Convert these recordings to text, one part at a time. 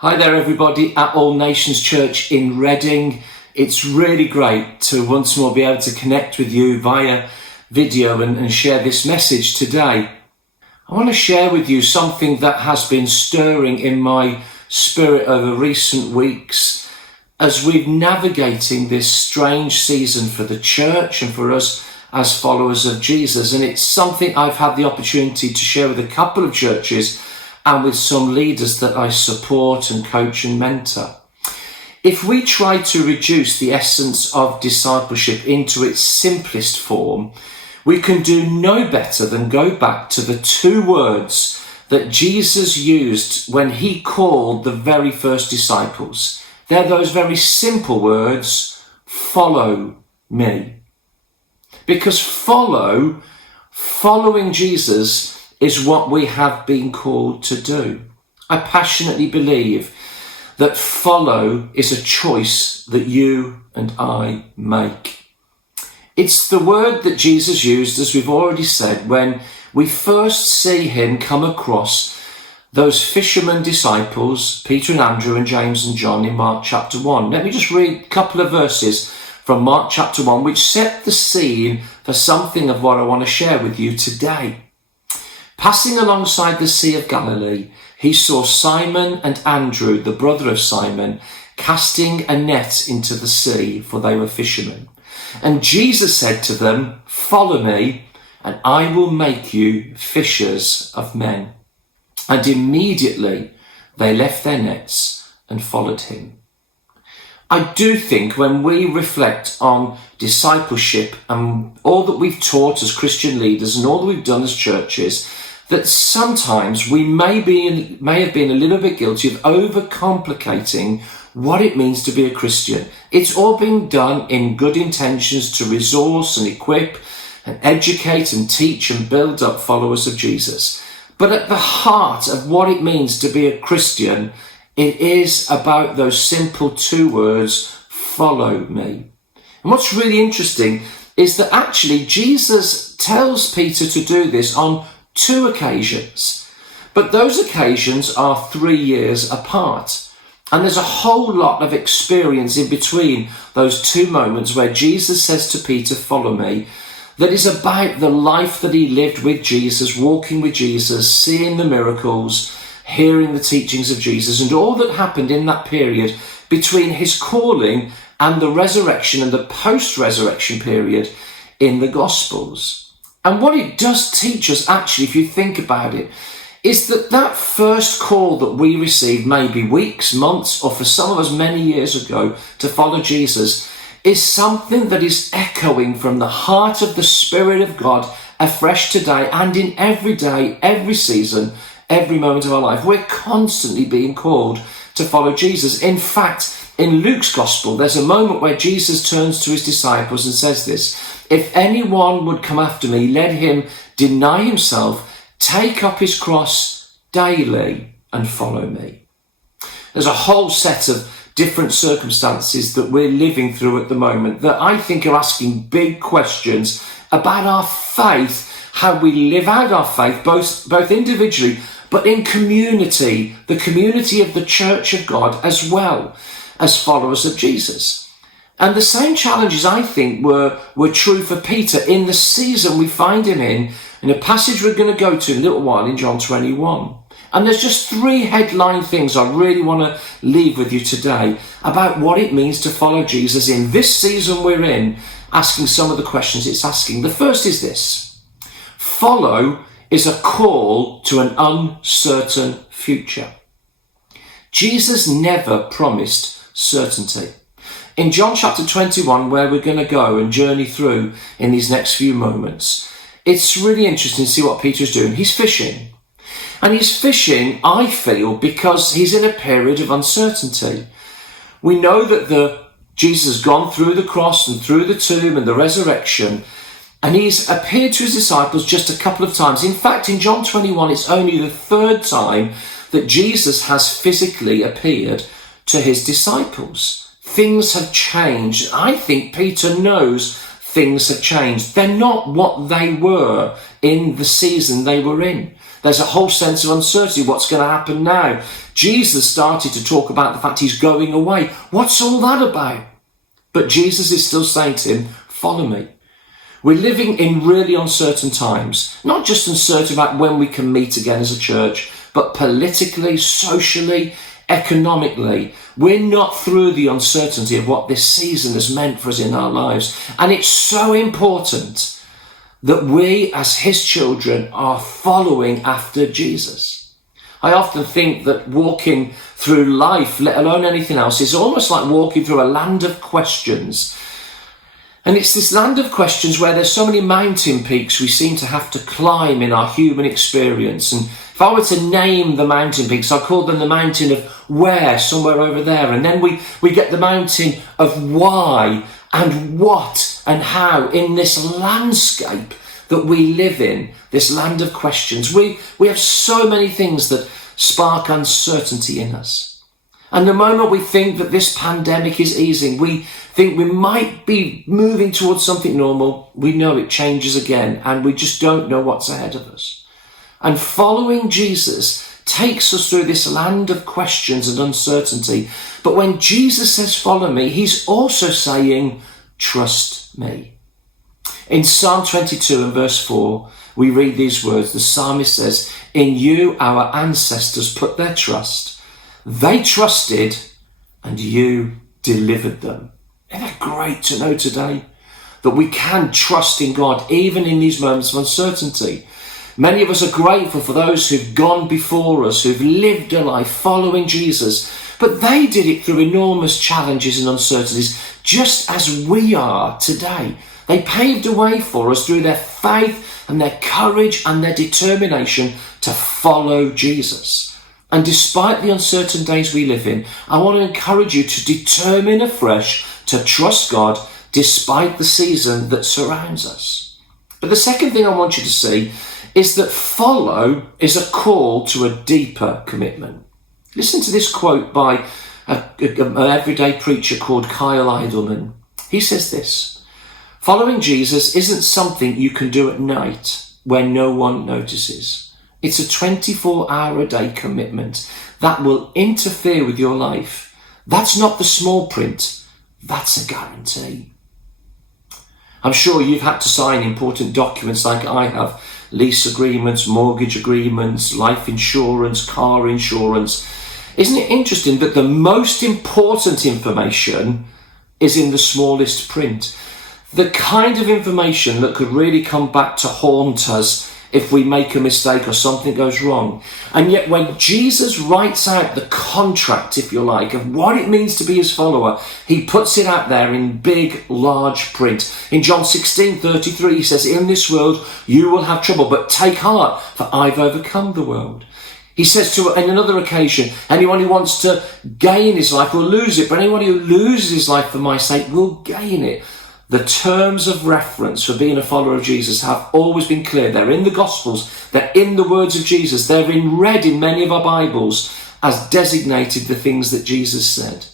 Hi there everybody at All Nations Church in Reading. It's really great to once more be able to connect with you via video and share this message today. I want to share with you something that has been stirring in my spirit over recent weeks as we're navigating this strange season for the church and for us as followers of Jesus. And it's something I've had the opportunity to share with a couple of churches and with some leaders that I support and coach and mentor. If we try to reduce the essence of discipleship into its simplest form, we can do no better than go back to the two words that Jesus used when he called the very first disciples. They're those very simple words, follow me. Because following Jesus is what we have been called to do. I passionately believe that follow is a choice that you and I make. It's the word that Jesus used, as we've already said, when we first see him come across those fishermen disciples, Peter and Andrew and James and John in Mark chapter 1. Let me just read a couple of verses from Mark chapter 1, which set the scene for something of what I want to share with you today. Passing alongside the Sea of Galilee, he saw Simon and Andrew, the brother of Simon, casting a net into the sea, for they were fishermen. And Jesus said to them, "Follow me, and I will make you fishers of men." And immediately they left their nets and followed him. I do think when we reflect on discipleship and all that we've taught as Christian leaders and all that we've done as churches, that sometimes we may have been a little bit guilty of overcomplicating what it means to be a Christian. It's all been done in good intentions to resource and equip and educate and teach and build up followers of Jesus. But at the heart of what it means to be a Christian, it is about those simple two words, follow me. And what's really interesting is that actually Jesus tells Peter to do this on two occasions, but those occasions are 3 years apart. And there's a whole lot of experience in between those two moments where Jesus says to Peter, follow me, that is about the life that he lived with Jesus, walking with Jesus, seeing the miracles, hearing the teachings of Jesus, and all that happened in that period between his calling and the resurrection and the post-resurrection period in the Gospels. And what it does teach us, actually, if you think about it, is that first call that we received, maybe weeks, months, or for some of us many years ago, to follow Jesus, is something that is echoing from the heart of the Spirit of God afresh today and in every day, every season, every moment of our life. We're constantly being called to follow Jesus. In fact, in Luke's Gospel, there's a moment where Jesus turns to his disciples and says this, "If anyone would come after me, let him deny himself, take up his cross daily and follow me." There's a whole set of different circumstances that we're living through at the moment that I think are asking big questions about our faith, how we live out our faith, both individually, but in community, the community of the Church of God, as well as followers of Jesus. And the same challenges, I think, were true for Peter in the season we find him in a passage we're going to go to in a little while in John 21. And there's just three headline things I really want to leave with you today about what it means to follow Jesus in this season we're in, asking some of the questions it's asking. The first is this: follow is a call to an uncertain future. Jesus never promised certainty. In John chapter 21, where we're going to go and journey through in these next few moments, it's really interesting to see what Peter's doing. He's fishing. And he's fishing, I feel, because he's in a period of uncertainty. We know that Jesus has gone through the cross and through the tomb and the resurrection, and he's appeared to his disciples just a couple of times. In fact, in John 21, it's only the third time that Jesus has physically appeared to his disciples. Things have changed. I think Peter knows things have changed. They're not what they were in the season they were in. There's a whole sense of uncertainty. What's going to happen now? Jesus started to talk about the fact he's going away. What's all that about? But Jesus is still saying to him, follow me. We're living in really uncertain times, not just uncertain about when we can meet again as a church, but politically, socially, economically. We're not through the uncertainty of what this season has meant for us in our lives. And it's so important that we as his children are following after Jesus. I often think that walking through life, let alone anything else, is almost like walking through a land of questions. And it's this land of questions where there's so many mountain peaks we seem to have to climb in our human experience. And if I were to name the mountain peaks, I'd call them the mountain of where, somewhere over there. And then we get the mountain of why and what and how in this landscape that we live in, this land of questions. We have so many things that spark uncertainty in us. And the moment we think that this pandemic is easing, we think we might be moving towards something normal, we know it changes again and we just don't know what's ahead of us. And following Jesus takes us through this land of questions and uncertainty. But when Jesus says, follow me, he's also saying, trust me. In Psalm 22 and verse 4, we read these words. The psalmist says, in you our ancestors put their trust. They trusted and you delivered them. Isn't that great to know today? That we can trust in God even in these moments of uncertainty. Many of us are grateful for those who've gone before us, who've lived a life following Jesus, but they did it through enormous challenges and uncertainties, just as we are today. They paved a way for us through their faith and their courage and their determination to follow Jesus. And despite the uncertain days we live in, I want to encourage you to determine afresh to trust God despite the season that surrounds us. But the second thing I want you to see is that follow is a call to a deeper commitment. Listen to this quote by an everyday preacher called Kyle Idleman. He says this: following Jesus isn't something you can do at night when no one notices. It's a 24-hour-a-day commitment that will interfere with your life. That's not the small print. That's a guarantee. I'm sure you've had to sign important documents like I have. Lease agreements, mortgage agreements, life insurance, car insurance. Isn't it interesting that the most important information is in the smallest print? The kind of information that could really come back to haunt us if we make a mistake or something goes wrong. And yet when Jesus writes out the contract, if you like, of what it means to be his follower, he puts it out there in big, large print. In John 16:33, he says, in this world you will have trouble, but take heart, for I've overcome the world. He says to, on another occasion, anyone who wants to gain his life will lose it, but anyone who loses his life for my sake will gain it. The terms of reference for being a follower of Jesus have always been clear. They're in the Gospels, they're in the words of Jesus, they're in red in many of our Bibles as designated the things that Jesus said.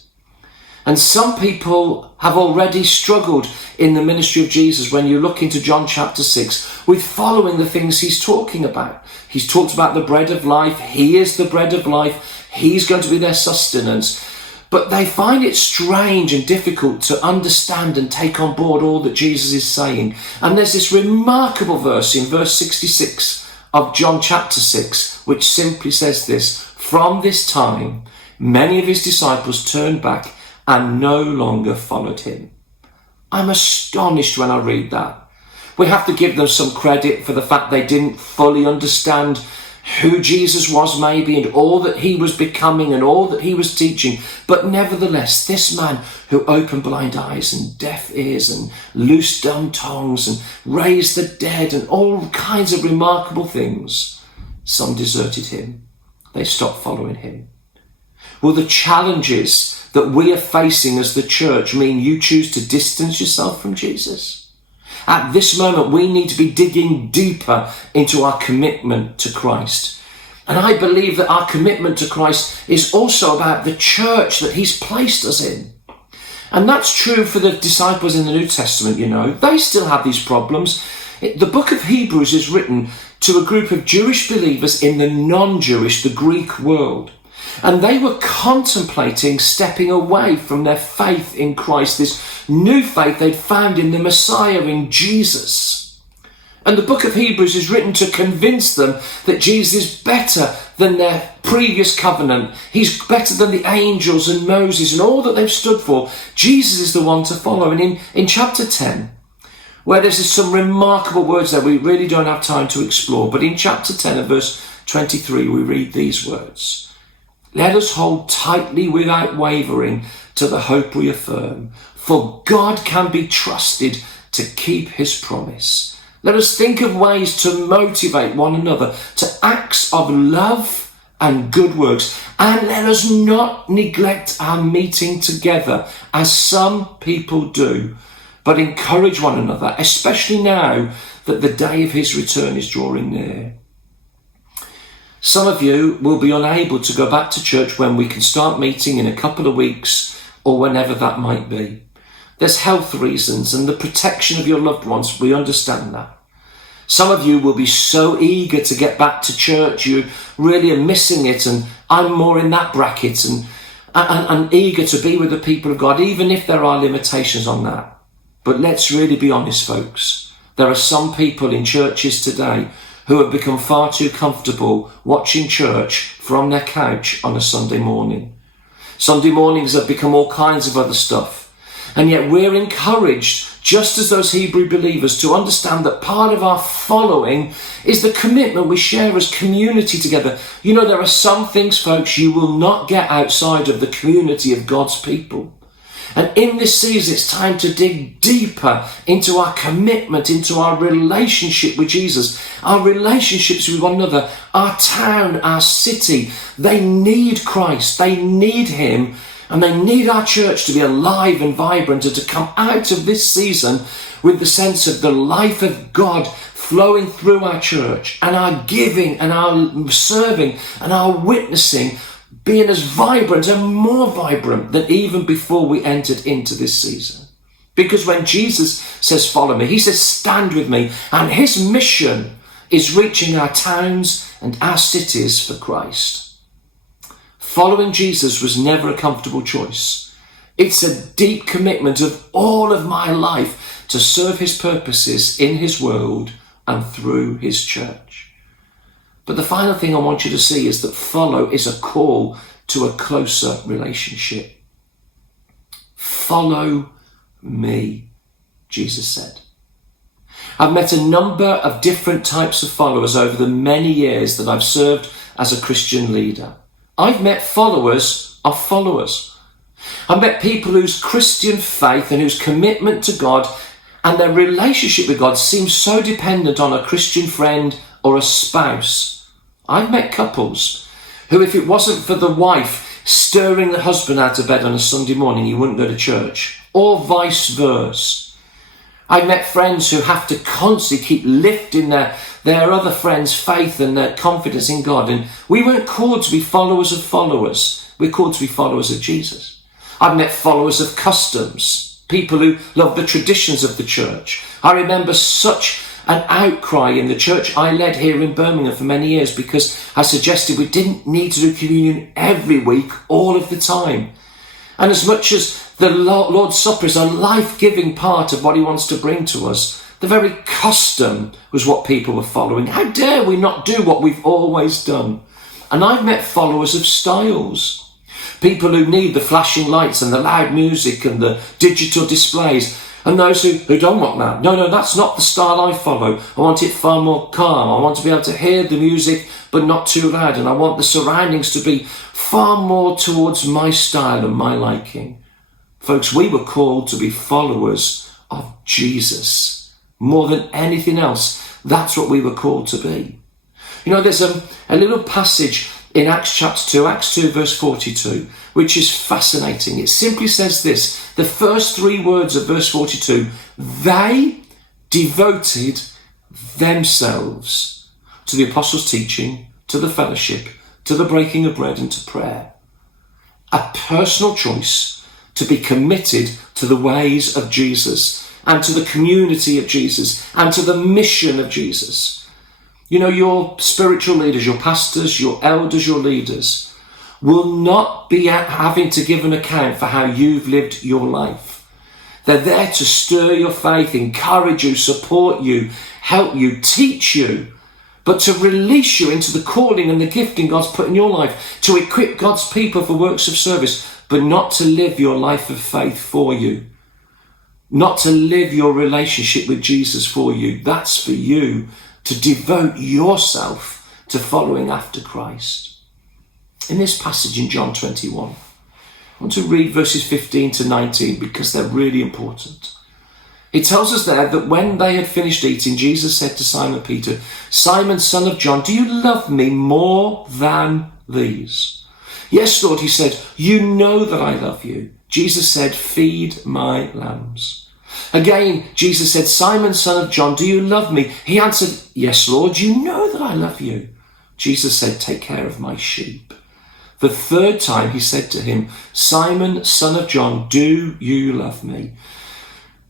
And some people have already struggled in the ministry of Jesus when you look into John chapter 6 with following the things he's talking about. He's talked about the bread of life. He is the bread of life. He's going to be their sustenance. But they find it strange and difficult to understand and take on board all that Jesus is saying. And there's this remarkable verse in verse 66 of John chapter 6, which simply says this: from this time, many of his disciples turned back and no longer followed him. I'm astonished when I read that. We have to give them some credit for the fact they didn't fully understand who Jesus was maybe and all that he was becoming and all that he was teaching. But nevertheless, this man who opened blind eyes and deaf ears and loosed dumb tongues and raised the dead and all kinds of remarkable things, some deserted him. They stopped following him. Will the challenges that we are facing as the church mean you choose to distance yourself from Jesus? At this moment, we need to be digging deeper into our commitment to Christ. And I believe that our commitment to Christ is also about the church that he's placed us in. And that's true for the disciples in the New Testament, you know. They still have these problems. The book of Hebrews is written to a group of Jewish believers in the non-Jewish, the Greek world. And they were contemplating stepping away from their faith in Christ, this new faith they'd found in the Messiah, in Jesus. And the book of Hebrews is written to convince them that Jesus is better than their previous covenant. He's better than the angels and Moses and all that they've stood for. Jesus is the one to follow. And in chapter 10, where there's some remarkable words there we really don't have time to explore, but in chapter 10 and verse 23, we read these words. Let us hold tightly without wavering to the hope we affirm, for God can be trusted to keep his promise. Let us think of ways to motivate one another to acts of love and good works. And let us not neglect our meeting together, as some people do, but encourage one another, especially now that the day of his return is drawing near. Some of you will be unable to go back to church when we can start meeting in a couple of weeks or whenever that might be. There's health reasons and the protection of your loved ones. We understand that. Some of you will be so eager to get back to church. You really are missing it. And I'm more in that bracket and eager to be with the people of God, even if there are limitations on that. But let's really be honest, folks. There are some people in churches today who have become far too comfortable watching church from their couch on a Sunday morning. Sunday mornings have become all kinds of other stuff. And yet we're encouraged, just as those Hebrew believers, to understand that part of our following is the commitment we share as community together. You know, there are some things, folks, you will not get outside of the community of God's people. And in this season, it's time to dig deeper into our commitment, into our relationship with Jesus, our relationships with one another, our town, our city. They need Christ. They need him. And they need our church to be alive and vibrant and to come out of this season with the sense of the life of God flowing through our church, and our giving and our serving and our witnessing being as vibrant and more vibrant than even before we entered into this season. Because when Jesus says, follow me, he says, stand with me. And his mission is reaching our towns and our cities for Christ. Following Jesus was never a comfortable choice. It's a deep commitment of all of my life to serve his purposes in his world and through his church. But the final thing I want you to see is that follow is a call to a closer relationship. Follow me, Jesus said. I've met a number of different types of followers over the many years that I've served as a Christian leader. I've met followers of followers. I've met people whose Christian faith and whose commitment to God and their relationship with God seems so dependent on a Christian friend or a spouse. I've met couples who, if it wasn't for the wife stirring the husband out of bed on a Sunday morning, he wouldn't go to church, or vice versa. I've met friends who have to constantly keep lifting their other friends' faith and their confidence in God. And we weren't called to be followers of followers. We're called to be followers of Jesus. I've met followers of customs, people who love the traditions of the church. I remember such an outcry in the church I led here in Birmingham for many years because I suggested we didn't need to do communion every week, all of the time. And as much as the Lord's Supper is a life-giving part of what he wants to bring to us, the very custom was what people were following. How dare we not do what we've always done? And I've met followers of styles, people who need the flashing lights and the loud music and the digital displays, and those who don't want that. No, that's not the style I follow. I want it far more calm. I want to be able to hear the music, but not too loud. And I want the surroundings to be far more towards my style and my liking. Folks, we were called to be followers of Jesus. More than anything else, that's what we were called to be. You know, there's a little passage in Acts chapter 2, Acts 2 verse 42, which is fascinating. It simply says this, the first three words of verse 42, they devoted themselves to the apostles' teaching, to the fellowship, to the breaking of bread and to prayer. A personal choice to be committed to the ways of Jesus. and to the community of Jesus and to the mission of Jesus. You know, your spiritual leaders, your pastors, your elders, your leaders will not be having to give an account for how you've lived your life. They're there to stir your faith, encourage you, support you, help you, teach you, but to release you into the calling and the gifting God's put in your life, to equip God's people for works of service, but not to live your life of faith for you, not to live your relationship with Jesus for you. That's for you to devote yourself to following after Christ. In this passage in John 21, I want to read verses 15 to 19 because they're really important. It tells us there that when they had finished eating, Jesus said to Simon Peter, "Simon, son of John, do you love me more than these?" "Yes, Lord," he said, "you know that I love you." Jesus said, "Feed my lambs." Again, Jesus said, "Simon, son of John, do you love me?" He answered, "Yes, Lord, you know that I love you." Jesus said, "Take care of my sheep." The third time he said to him, "Simon, son of John, do you love me?"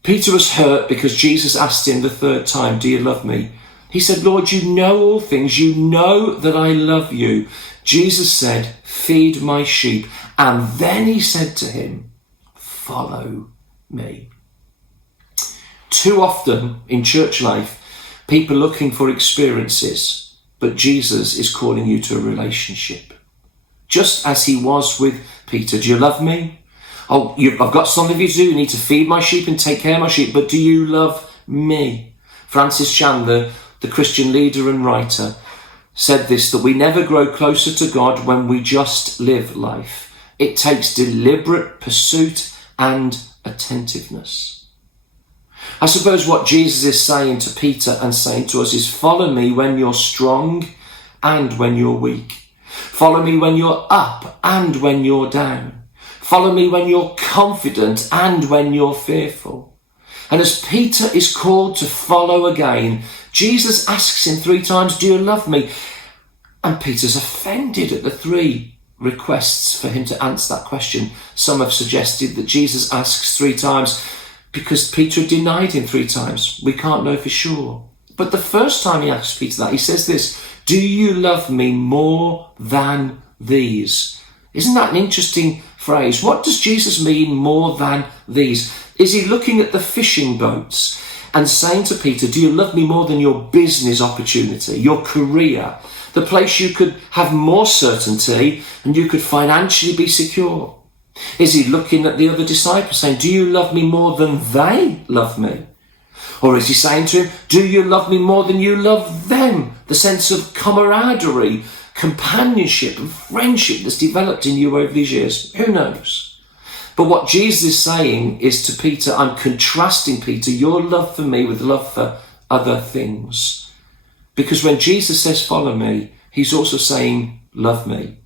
Peter was hurt because Jesus asked him the third time, "Do you love me?" He said, "Lord, you know all things. You know that I love you." Jesus said, "Feed my sheep." And then he said to him, "Follow me." Too often in church life, people are looking for experiences, but Jesus is calling you to a relationship. Just as he was with Peter. "Do you love me? Oh, I've got something for you to do. You need to feed my sheep and take care of my sheep, but do you love me?" Francis Chan, the Christian leader and writer, said this, that we never grow closer to God when we just live life. It takes deliberate pursuit and attentiveness. I suppose what Jesus is saying to Peter and saying to us is, follow me when you're strong and when you're weak. Follow me when you're up and when you're down. Follow me when you're confident and when you're fearful. And as Peter is called to follow again, Jesus asks him 3 times, "Do you love me?" And Peter's offended at the 3 requests for him to answer that question. Some have suggested that Jesus asks 3 times because Peter denied him 3 times. We can't know for sure. But the first time he asks Peter that, he says this, "Do you love me more than these?" Isn't that an interesting phrase? What does Jesus mean, more than these? Is he looking at the fishing boats and saying to Peter, do you love me more than your business opportunity, your career, the place you could have more certainty and you could financially be secure? Is he looking at the other disciples saying, do you love me more than they love me? Or is he saying to him, do you love me more than you love them? The sense of camaraderie, companionship and friendship that's developed in you over these years. Who knows? But what Jesus is saying is to Peter, I'm contrasting, Peter, your love for me with love for other things. Because when Jesus says, follow me, he's also saying, love me.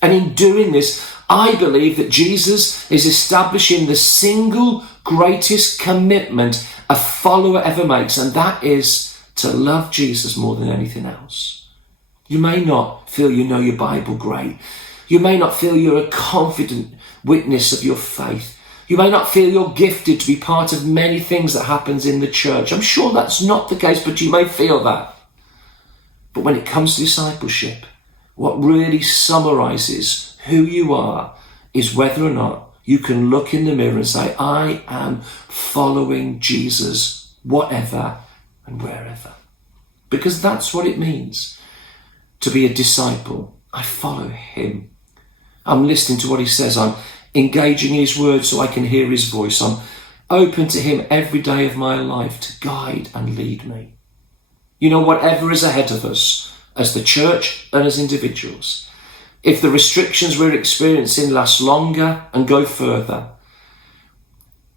And in doing this, I believe that Jesus is establishing the single greatest commitment a follower ever makes, and that is to love Jesus more than anything else. You may not feel you know your Bible great. You may not feel you're a confident witness of your faith. You may not feel you're gifted to be part of many things that happens in the church. I'm sure that's not the case, but you may feel that. But when it comes to discipleship, what really summarizes who you are is whether or not you can look in the mirror and say, I am following Jesus, whatever and wherever. Because that's what it means to be a disciple. I follow him. I'm listening to what he says. I'm engaging in his word so I can hear his voice. I'm open to him every day of my life to guide and lead me. You know, whatever is ahead of us as the church and as individuals, if the restrictions we're experiencing last longer and go further,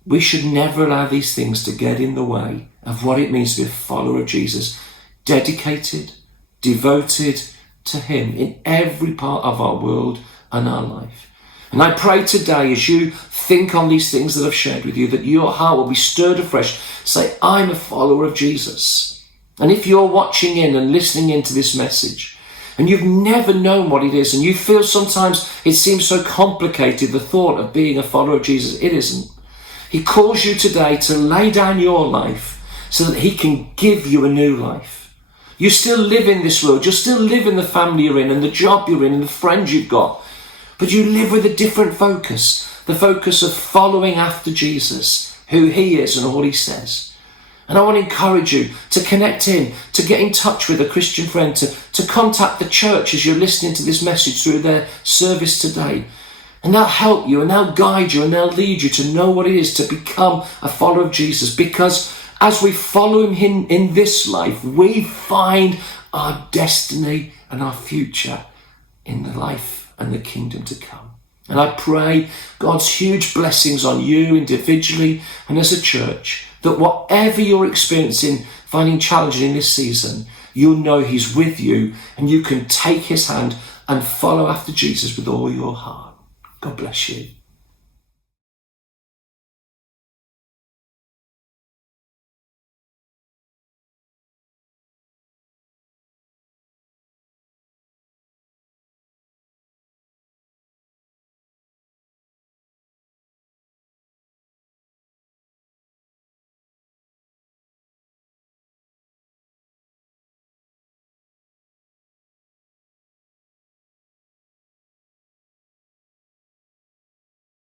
we should never allow these things to get in the way of what it means to be a follower of Jesus, dedicated, devoted to him in every part of our world and our life. And I pray today, as you think on these things that I've shared with you, that your heart will be stirred afresh. Say, I'm a follower of Jesus. And if you're watching in and listening into this message, and you've never known what it is, and you feel sometimes it seems so complicated, the thought of being a follower of Jesus, it isn't. He calls you today to lay down your life so that he can give you a new life. You still live in this world. You still live in the family you're in and the job you're in and the friends you've got. But you live with a different focus. The focus of following after Jesus, who he is and all he says. And I want to encourage you to connect in, to get in touch with a Christian friend, to contact the church as you're listening to this message through their service today. And they'll help you and they'll guide you and they'll lead you to know what it is to become a follower of Jesus. Because as we follow him in this life, we find our destiny and our future in the life and the kingdom to come. And I pray God's huge blessings on you individually and as a church, that whatever you're experiencing, finding challenging in this season, you'll know he's with you and you can take his hand and follow after Jesus with all your heart. God bless you.